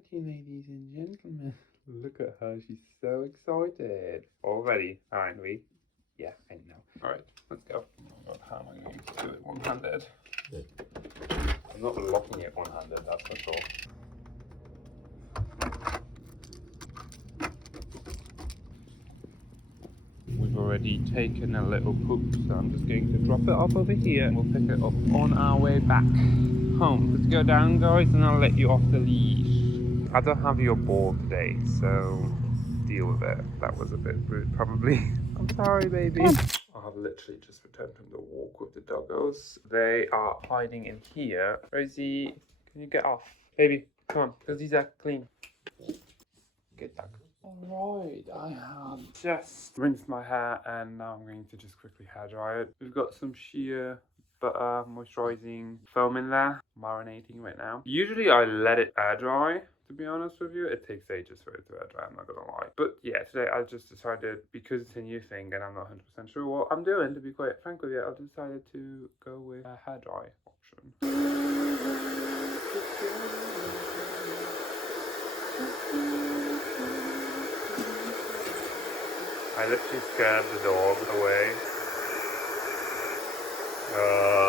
Alrighty, ladies and gentlemen. Look at her, she's so excited. Already, aren't we? Yeah, I know. Alright, let's go. Oh my god, how am I going to do it one-handed? I'm not locking it one-handed, that's for sure. We've already taken a little poop, so I'm just going to drop it off over here and we'll pick it up on our way back home. Let's go down, guys, and I'll let you off the leash. I don't have your ball today, so deal with it. That was a bit rude, probably. I'm sorry, baby. I have literally just returned from the walk with the doggos. They are hiding in here. Rosie, can you get off? Baby, come on, because these are clean. Get back. Alright, I have just rinsed my hair and now I'm going to just quickly hair dry it. We've got some sheer butter moisturizing foam in there, marinating right now. Usually I let it air dry, to be honest with you. It takes ages for it to air dry, I'm not gonna lie. But yeah, today I just decided, because it's a new thing and I'm not 100% sure what I'm doing, to be quite frank with you, I've decided to go with a hair dry option. I literally scared the dog away.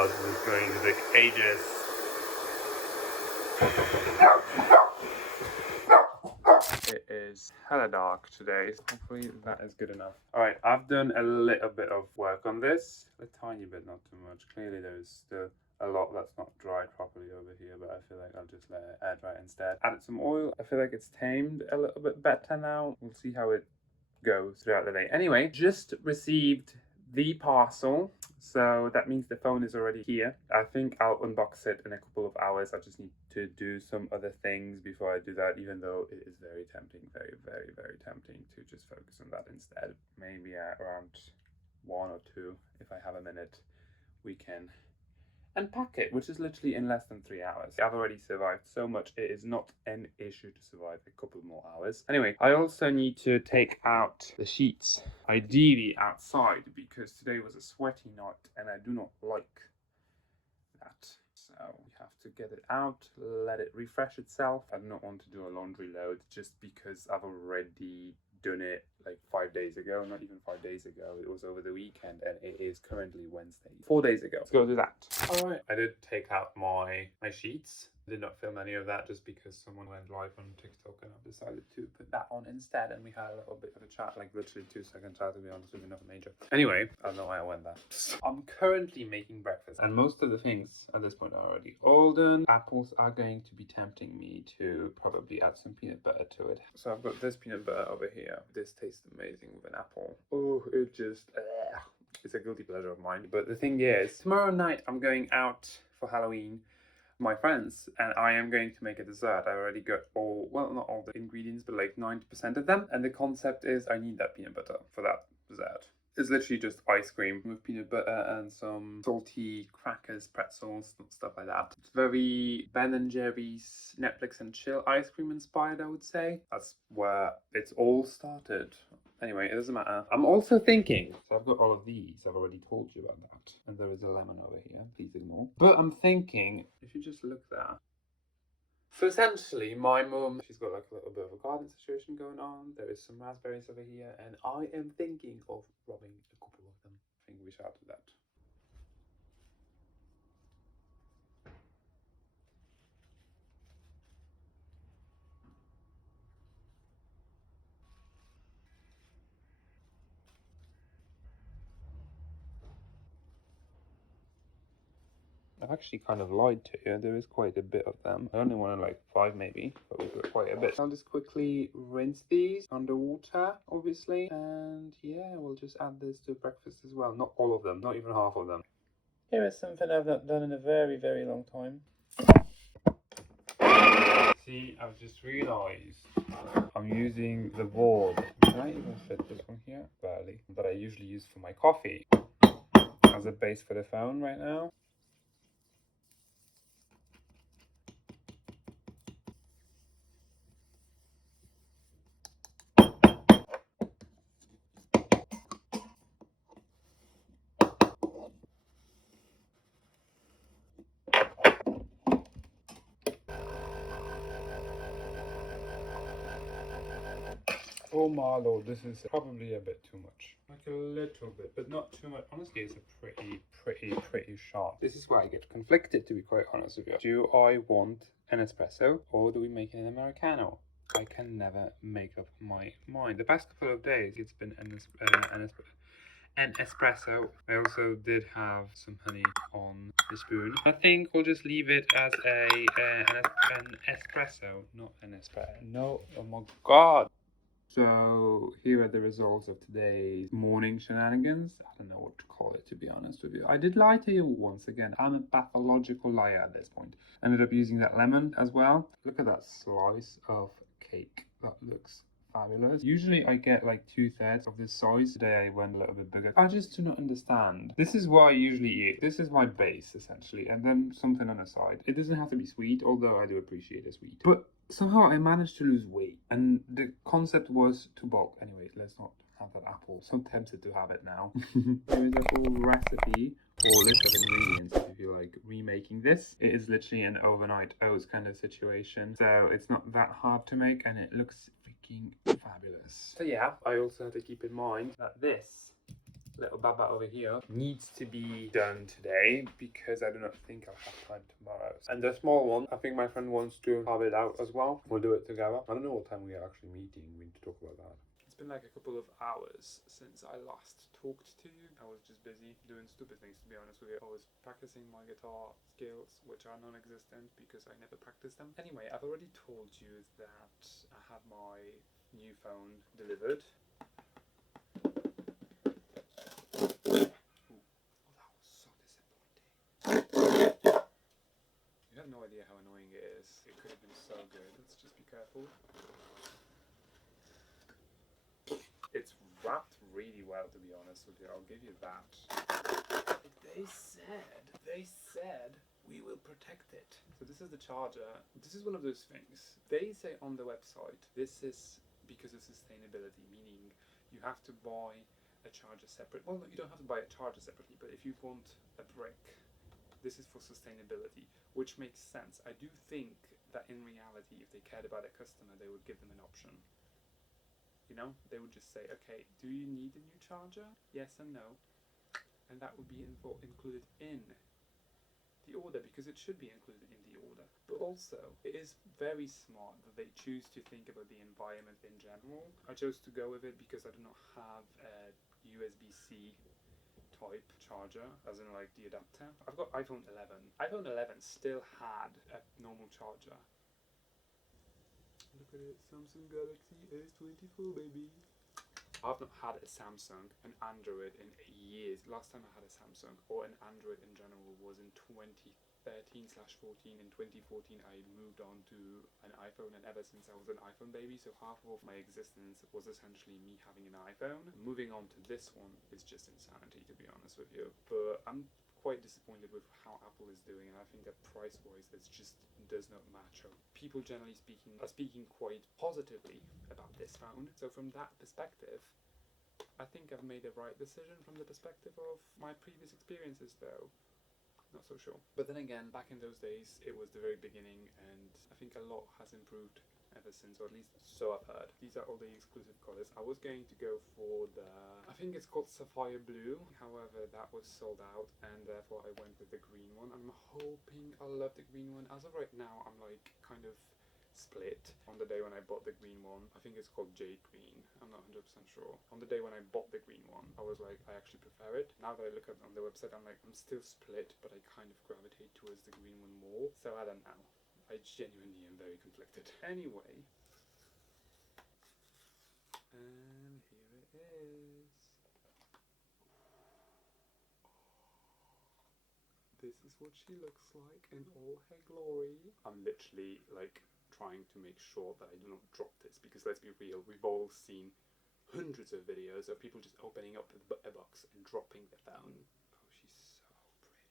This is going to take ages. It is hella dark today, so hopefully that is good enough. Alright, I've done a little bit of work on this. A tiny bit, not too much. Clearly there's still a lot that's not dried properly over here, but I feel like I'll just let it air dry instead. Added some oil. I feel like it's tamed a little bit better now. We'll see how it goes throughout the day. Anyway, just received the parcel, so that means the phone is already here. I think I'll unbox it in a couple of hours. I just need to do some other things before I do that, even though it is very tempting, very tempting to just focus on that instead. Maybe around 1 or 2, if I have a minute, we can unpack it, which is literally in less than 3 hours. I've already survived so much, it is not an issue to survive a couple more hours. Anyway, I also need to take out the sheets, ideally outside, because today was a sweaty night and I do not like that. So we have to get it out, let it refresh itself. I do not want to do a laundry load just because I've already done it like 5 days ago. Not even 5 days ago, it was over the weekend and it is currently Wednesday. 4 days ago. Let's go do that. Alright, I did take out my sheets. I did not film any of that just because someone went live on TikTok and I decided to put that on instead, and we had a little bit of a chat, like literally 2-second chat, to be honest with you, nothing major. Anyway, I don't know why I went there. I'm currently making breakfast and most of the things at this point are already all done. Apples are going to be tempting me to probably add some peanut butter to it. So I've got this peanut butter over here. This tastes amazing with an apple. Oh, it just... it's a guilty pleasure of mine. But the thing is, tomorrow night I'm going out for Halloween, my friends, and I am going to make a dessert. I already got all, well, not all the ingredients, but like 90% of them. And the concept is I need that peanut butter for that dessert. It's literally just ice cream with peanut butter and some salty crackers, pretzels, stuff like that. It's very Ben & Jerry's Netflix and chill ice cream inspired, I would say. That's where it's all started. Anyway, it doesn't matter. I'm also thinking, so I've got all of these, I've already told you about that. And there is a lemon over here, please ignore. But I'm thinking, if you just look there. So essentially, my mum, she's got like a little bit of a garden situation going on. There is some raspberries over here, and I am thinking of robbing a couple of them. I think we shall do that. I've actually kind of lied to you. There is quite a bit of them. I only wanted like 5 maybe, but we've got quite a bit. I'll just quickly rinse these underwater, obviously. And yeah, we'll just add this to breakfast as well. Not all of them, not even half of them. Here is something I've not done in a very long time. See, I've just realised I'm using the board. Can I even fit this one here? Barely. That I usually use for my coffee as a base for the phone right now. Oh my lord, this is probably a bit too much. Like a little bit, but not too much. Honestly, it's a pretty shot. This is where I get conflicted, to be quite honest with you. Do I want an espresso or do we make an Americano? I can never make up my mind. The past couple of days, it's been an espresso. I also did have some honey on the spoon. I think we'll just leave it as an espresso, not an espresso. No, oh my god. So here are the results of today's morning shenanigans. I don't know what to call it, to be honest with you. I did lie to you once again. I'm a pathological liar at this point. Ended up using that lemon as well. Look at that slice of cake. That looks fabulous. Usually I get like 2/3 of this size. Today I went a little bit bigger. I just do not understand. This is what I usually eat. This is my base essentially, and then something on the side. It doesn't have to be sweet, although I do appreciate a sweet. But somehow I managed to lose weight, and the concept was to bulk. Anyway, let's not have that apple. So tempted to have it now. Here is a full recipe or list of ingredients if you feel like remaking this. It is literally an overnight oats kind of situation, so it's not that hard to make, and it looks freaking fabulous. So yeah, I also have to keep in mind that this little baba over here needs to be done today because I do not think I'll have time tomorrow. And the small one, I think my friend wants to carve it out as well. We'll do it together. I don't know what time we are actually meeting. We need to talk about that. It's been like a couple of hours since I last talked to you. I was just busy doing stupid things, to be honest with you. I was practicing my guitar skills, which are non-existent because I never practice them. Anyway, I've already told you that I had my new phone delivered. You have no idea how annoying it is. It could have been so good. Let's just be careful. It's wrapped really well, to be honest with you. I'll give you that. They said we will protect it. So this is the charger. This is one of those things. They say on the website, this is because of sustainability, meaning you have to buy a charger separate. Well, no, you don't have to buy a charger separately, but if you want a brick, this is for sustainability, which makes sense. I do think that in reality, if they cared about a customer, they would give them an option. You know, they would just say, okay, do you need a new charger? Yes and no. And that would be included in the order, because it should be included in the order. But also, it is very smart that they choose to think about the environment in general. I chose to go with it because I do not have a USB-C type charger, as in like the adapter. I've got iPhone 11. iPhone 11 still had a normal charger. Look at it, Samsung Galaxy S24, baby. I've not had a Samsung, an Android in years. Last time I had a Samsung or an Android in general was in 2013/14. In 2014 I moved on to an iPhone, and ever since I was an iPhone baby, so half of my existence was essentially me having an iPhone. Moving on to this one is just insanity, to be honest with you. But I'm quite disappointed with how Apple is doing, and I think that price-wise it just does not match up. People generally speaking are speaking quite positively about this phone, so from that perspective I think I've made the right decision. From the perspective of my previous experiences though, not so sure. But then again, back in those days it was the very beginning, and I think a lot has improved ever since, or at least so I've heard. These are all the exclusive colors. I was going to go for the, I think it's called Sapphire Blue, however that was sold out, and therefore I went with the green one. I'm hoping I'll love the green one. As of right now I'm like kind of split. On the day when I bought the green one, I think it's called Jade Green, I'm not 100% sure. On the day when I bought the green one, I was like, I actually prefer it. Now that I look at it on the website, I'm like, I'm still split, but I kind of gravitate towards the green one more, so I don't know. I genuinely am very conflicted. Anyway, and here it is. This is what she looks like in all her glory. I'm literally like trying to make sure that I do not drop this, because let's be real, we've all seen hundreds of videos of people just opening up a box and dropping the phone. Oh, she's so pretty.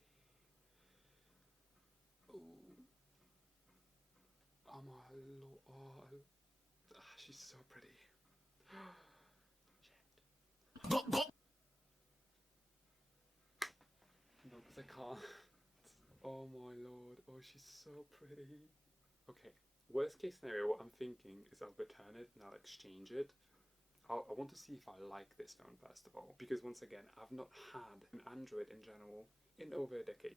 Oh. Oh my lord, she's so pretty. Shit. No, because I can't. Oh my lord, oh she's so pretty. Okay, worst case scenario, what I'm thinking is I'll return it and I'll exchange it I want to see if I like this phone first of all, because once again, I've not had an Android in general in over a decade.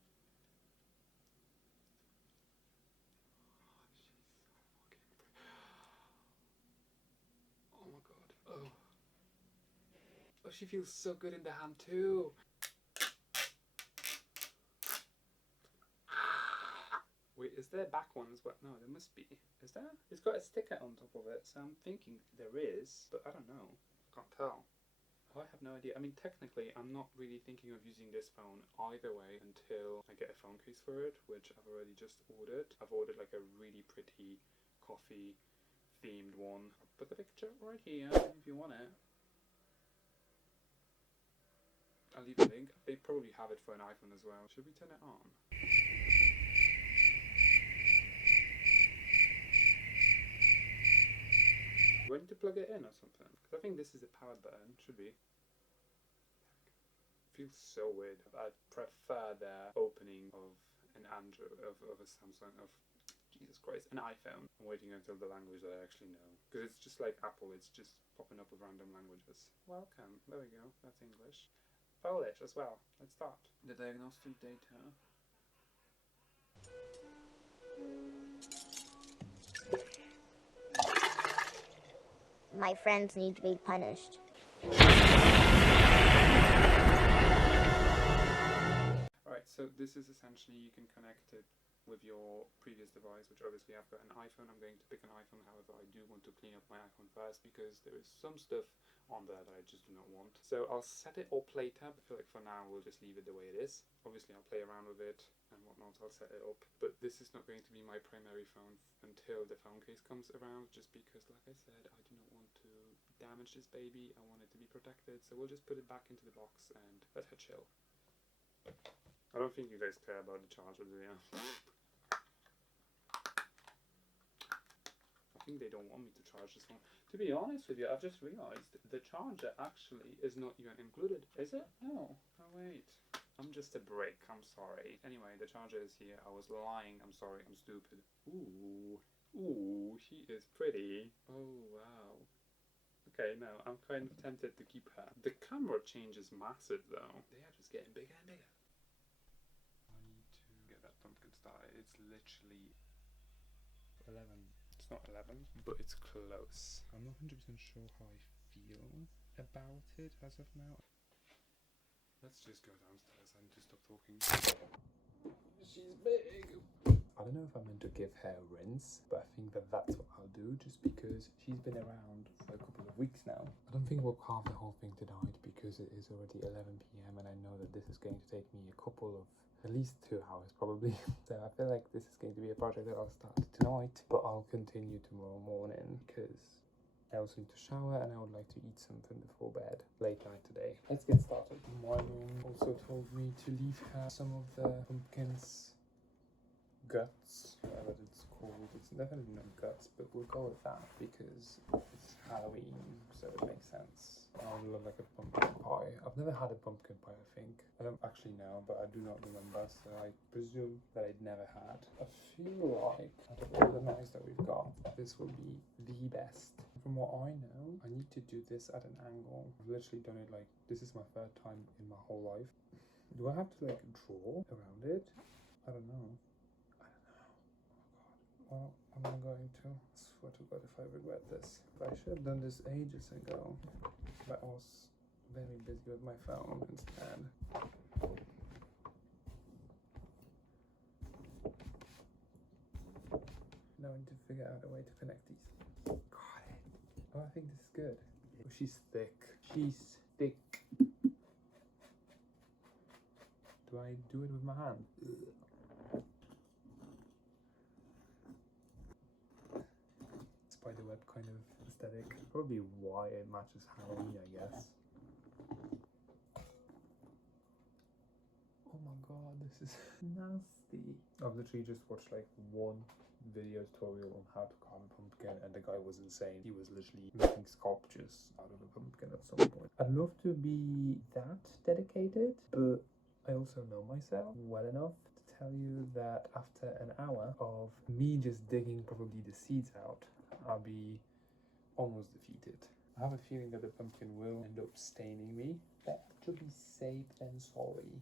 Oh my god. Oh. Oh, she feels so good in the hand too. Wait, is there back ones? What? No, there must be. Is there? It's got a sticker on top of it, so I'm thinking there is, but I don't know. Can't tell. I have no idea. I mean, technically, I'm not really thinking of using this phone either way until I get a phone case for it, which I've already just ordered. I've ordered like a really pretty coffee themed one. I'll put the picture right here if you want it. I'll leave a link. They probably have it for an iPhone as well. Should we turn it on? Do I need to plug it in or something? Because I think this is a power button. Should be. Feels so weird. I prefer the opening of an Android, of a Samsung, of Jesus Christ, an iPhone. I'm waiting until the language that I actually know. Because it's just like Apple, it's just popping up with random languages. Welcome. There we go. That's English. Polish as well. Let's start. The diagnostic data. My friends need to be punished. Alright, so this is essentially, you can connect it with your previous device, which obviously I've got an iPhone. I'm going to pick an iPhone, however I do want to clean up my iPhone first because there is some stuff on there that I just do not want. So I'll set it all played up. I feel like for now we'll just leave it the way it is. Obviously I'll play around with it and whatnot, I'll set it up. But this is not going to be my primary phone until the phone case comes around, just because like I said, I do not want to damage this baby. I want it to be protected, so we'll just put it back into the box and let her chill. I don't think you guys care about the charger, do you? I think they don't want me to charge this one. To be honest with you, I've just realised the charger actually is not even included. Is it? No. Oh wait. I'm just a brick, I'm sorry. Anyway, the charger is here. I was lying, I'm sorry, I'm stupid. Ooh. Ooh, she is pretty. Oh wow. Okay, no, I'm kind of tempted to keep her. The camera change is massive though. They are just getting bigger and bigger. I need to get that pumpkin started. It's literally 11. It's not 11, but it's close. I'm not 100% sure how I feel about it as of now. Let's just go downstairs. I need to stop talking. She's big. I don't know if I'm meant to give her a rinse, but I think that that's what I'll do, just because she's been around for a couple of weeks now. I don't think we'll carve the whole thing tonight because it is already 11 p.m. and I know that this is going to take me a couple of at least 2 hours probably. So I feel like this is going to be a project that I'll start tonight, but I'll continue tomorrow morning because I also need to shower and I would like to eat something before bed. Late night today. Let's get started. My mom also told me to leave her some of the pumpkin's guts, whatever it's called. It's definitely not guts, but we'll go with that because it's Halloween, so it makes sense. I would love like a pumpkin pie. I've never had a pumpkin pie, I think. I don't actually know, but I do not remember, so I presume that I'd never had. I feel like out of all the knives that we've got, this will be the best. From what I know, I need to do this at an angle. I've literally done it like, this is my third time in my whole life. Do I have to like draw around it? I don't know. Well, I'm not going to. I swear to God if I regret this. But I should have done this ages ago. But I was very busy with my phone instead. Now I need to figure out a way to connect these. Got it. Oh, I think this is good. Oh, she's thick. She's thick. Do I do it with my hand? Spiderweb kind of aesthetic. Probably why it matches Halloween, I guess. Oh my god, this is nasty. I've literally just watched like one video tutorial on how to carve a pumpkin and the guy was insane. He was literally making sculptures out of a pumpkin at some point. I'd love to be that dedicated, but I also know myself well enough to tell you that after an hour of me just digging probably the seeds out, I'll be almost defeated. I have a feeling that the pumpkin will end up staining me. Better to be safe than sorry.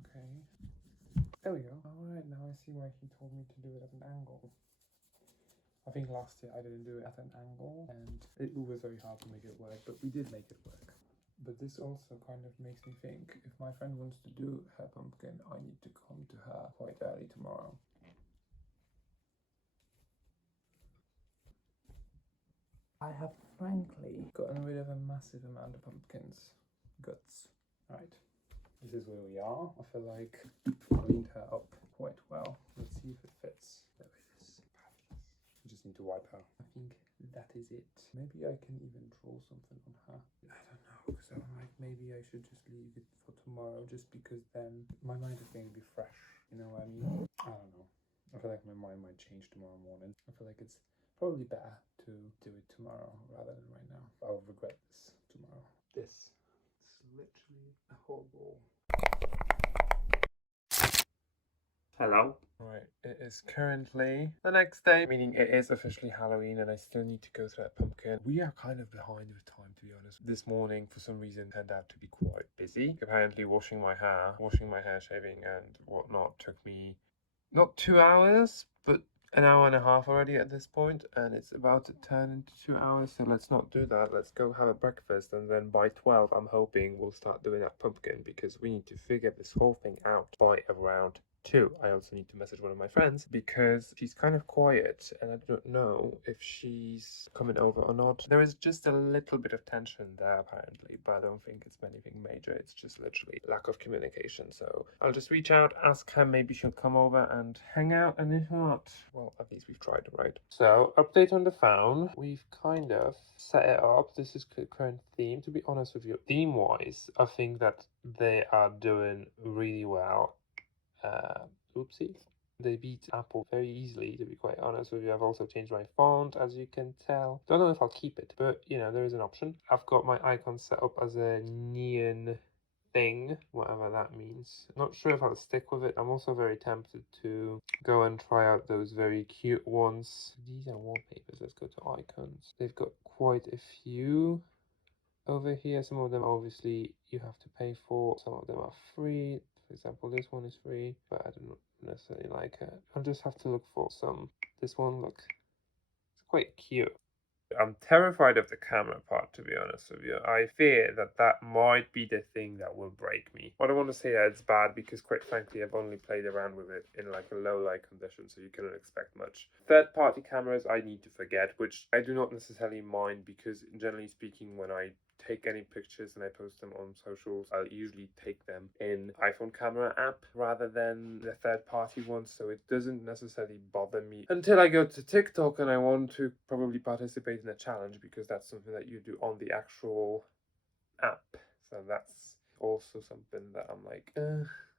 Okay. There we go. Alright, now I see why he told me to do it at an angle. I think last year I didn't do it at an angle and it was very hard to make it work, but we did make it work. But this also kind of makes me think, if my friend wants to do her pumpkin, I need to come to her quite early tomorrow. I have frankly gotten rid of a massive amount of pumpkins. Guts. Alright, this is where we are. I feel like I cleaned her up quite well. Let's see if it fits. There it is. I just need to wipe her. I think that is it. Maybe I can even draw something on her. I don't know, because I'm like, maybe I should just leave it for tomorrow, just because then my mind is going to be fresh. You know what I mean? I don't know. I feel like my mind might change tomorrow morning. I feel like it's probably better to do it tomorrow rather than right now. I'll regret this tomorrow. This is literally a whole bowl. Hello. Right, it is currently the next day, meaning it is officially Halloween and I still need to go to that pumpkin. We are kind of behind with time, to be honest. This morning, for some reason, turned out to be quite busy. Apparently washing my hair, shaving and whatnot took me not 2 hours, but an hour and a half already at this point, and it's about to turn into 2 hours, so let's not do that. Let's go have a breakfast, and then by 12, I'm hoping we'll start doing that pumpkin, because we need to figure this whole thing out by around 2. I also need to message one of my friends because she's kind of quiet and I don't know if she's coming over or not. There is just a little bit of tension there apparently, but I don't think it's anything major. It's just literally lack of communication. So I'll just reach out, ask her, maybe she'll come over and hang out, and if not, well, at least we've tried, right? So update on the phone. We've kind of set it up. This is current theme. To be honest with you, theme wise, I think that they are doing really well. Oopsie. They beat Apple very easily, to be quite honest with you. I've also changed my font, as you can tell. Don't know if I'll keep it, but you know, there is an option. I've got my icon set up as a neon thing, whatever that means. Not sure if I'll stick with it. I'm also very tempted to go and try out those very cute ones. These are wallpapers. Let's go to icons. They've got quite a few over here. Some of them obviously you have to pay for, some of them are free. For example, this one is free, but I don't necessarily like it. I'll just have to look for some. This one, look, it's quite cute. I'm terrified of the camera part, to be honest with you. I fear that that might be the thing that will break me. I don't want to say that it's bad because, quite frankly, I've only played around with it in like a low light condition, so you cannot expect much. Third-party cameras I need to forget, which I do not necessarily mind because, generally speaking, when I take any pictures and I post them on socials, I'll usually take them in iPhone camera app rather than the third-party ones, so it doesn't necessarily bother me until I go to TikTok and I want to probably participate in a challenge, because that's something that you do on the actual app. So that's also something that I'm like,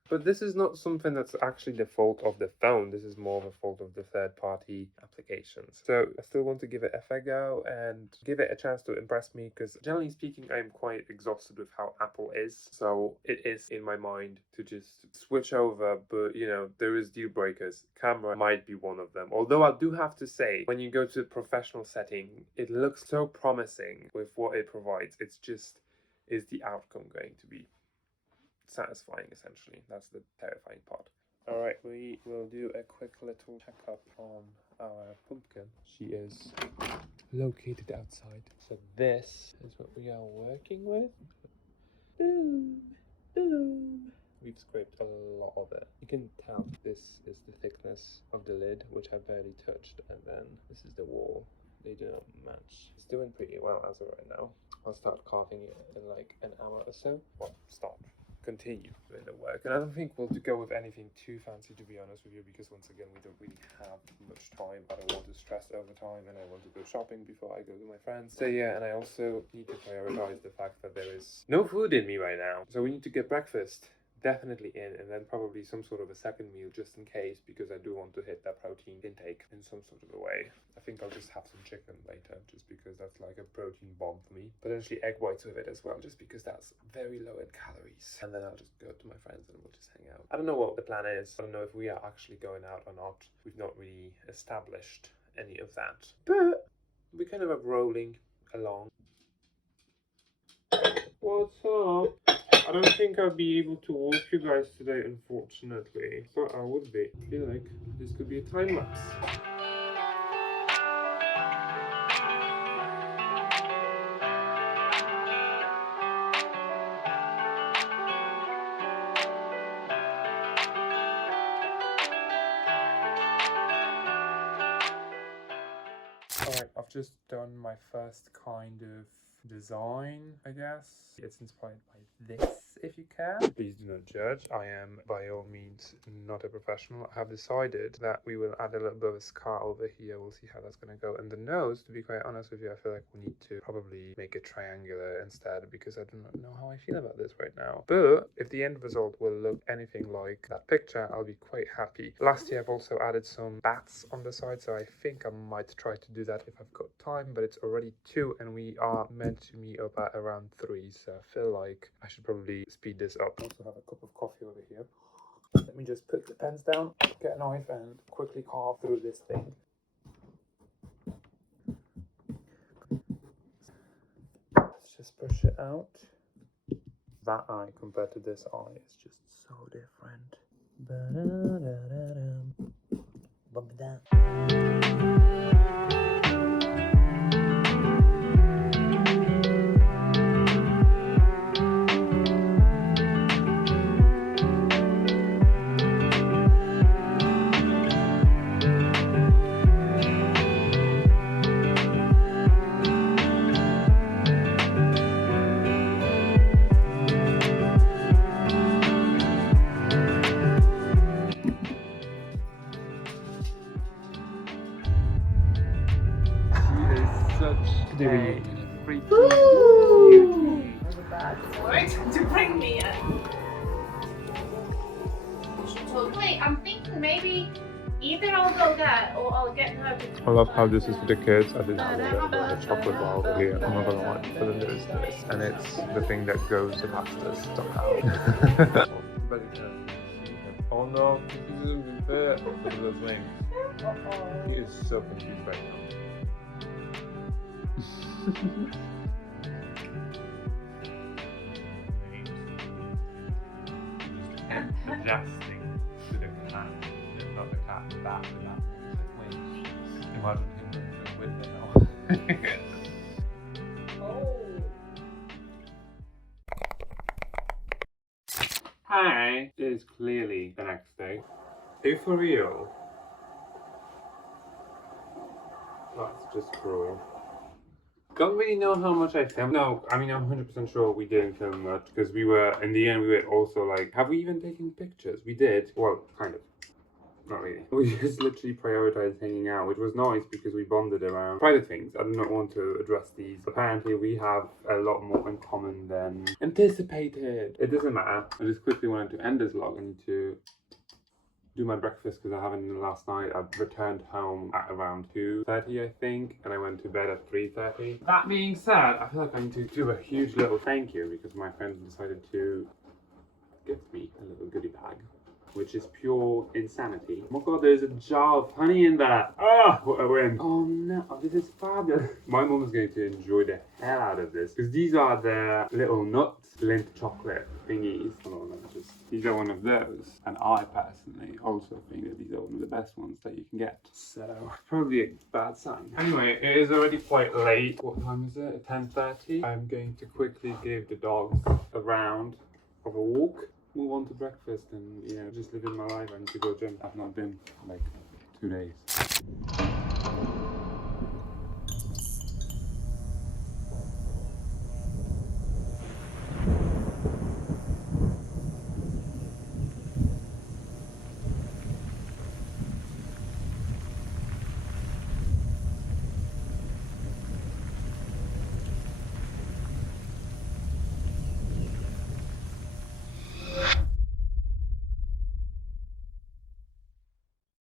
But this is not something that's actually the fault of the phone. This is more of a fault of the third-party applications. So I still want to give it a fair go and give it a chance to impress me, because generally speaking, I'm quite exhausted with how Apple is. So it is in my mind to just switch over, but you know, there is deal breakers. Camera might be one of them. Although I do have to say, when you go to a professional setting, it looks so promising with what it provides. It's just, is the outcome going to be satisfying? Essentially, that's the terrifying part. All right, we will do a quick little checkup on our pumpkin. She is located outside, so this is what we are working with. Boom, boom. We've scraped a lot of it. You can tell this is the thickness of the lid, which I barely touched, and then this is the wall. They do not match. It's doing pretty well as of right now. I'll start carving it in like an hour or so. Well, continue doing the work. And I don't think we'll go with anything too fancy, to be honest with you, because once again, we don't really have much time. I don't want to stress over time, and I want to go shopping before I go to my friends. So yeah, and I also need to prioritize the fact that there is no food in me right now. So we need to get breakfast. definitely in, and then probably some sort of a second meal just in case, because I do want to hit that protein intake in some sort of a way. I think I'll just have some chicken later, just because that's like a protein bomb for me. Potentially egg whites with it as well, just because that's very low in calories. And then I'll just go to my friends and we'll just hang out. I don't know what the plan is. I don't know if we are actually going out or not. We've not really established any of that, but we kind of are rolling along. What's up? I don't think I'll be able to walk you guys today, unfortunately. Thought I would be. I feel like this could be a time lapse. Alright, I've just done my first kind of design, I guess. It's inspired by this, if you care. Please do not judge. I am by all means not a professional. I have decided that we will add a little bit of a scar over here. We'll see how that's going to go. And the nose, to be quite honest with you, I feel like we need to probably make it triangular instead, because I do not know how I feel about this right now. But if the end result will look anything like that picture, I'll be quite happy. Last year I've also added some bats on the side, so I think I might try to do that if I've got time, but it's already 2 and we are meant to meet up at around 3, so I feel like I should probably speed this up. I also have a cup of coffee over here. Let me just put the pens down, get a knife and quickly carve through this thing. Let's just push it out. That eye compared to this eye is just so different. Such a freaky cutie. Word to bring me in. Wait, I'm thinking maybe either I'll go that or I'll get her. I love how this is for the kids. I did have a chocolate bar over here. I'm not gonna lie, but then there's this, and it's the thing that goes the fastest somehow. But it can. Oh no, this isn't fair. Look at those wings. He is so confused right now. Adjusting to the cat, not the cat back to that wings. Imagine him with it now. Oh. Hi, it is clearly the next day. Are you for real? That's just cruel. Don't really know how much I filmed. No, I mean, I'm 100% sure we didn't film much, because we were, in the end, we were also like, have we even taken pictures? We did. Well, kind of. Not really. We just literally prioritized hanging out, which was nice because we bonded around private things. I do not want to address these. Apparently, we have a lot more in common than anticipated. It doesn't matter. I just quickly wanted to end this vlog. I need to do my breakfast because I haven't eaten last night. I returned home at around 2:30, I think, and I went to bed at 3:30. That being said, I feel like I need to do a huge little thank you because my friends decided to gift me a little goodie bag, which is pure insanity. Oh my god, there's a jar of honey in that. Ah, what a win. Oh no, this is fabulous. My mum is going to enjoy the hell out of this because these are the little nuts Lindt chocolate thingies. Hold on, these are one of those. And I personally also think that these are one of the best ones that you can get. So, probably a bad sign. Anyway, it is already quite late. What time is it? 10:30. I'm going to quickly give the dogs a round of a walk. Move on to breakfast and, you know, just living my life. I need to go gym. I've not been like 2 days.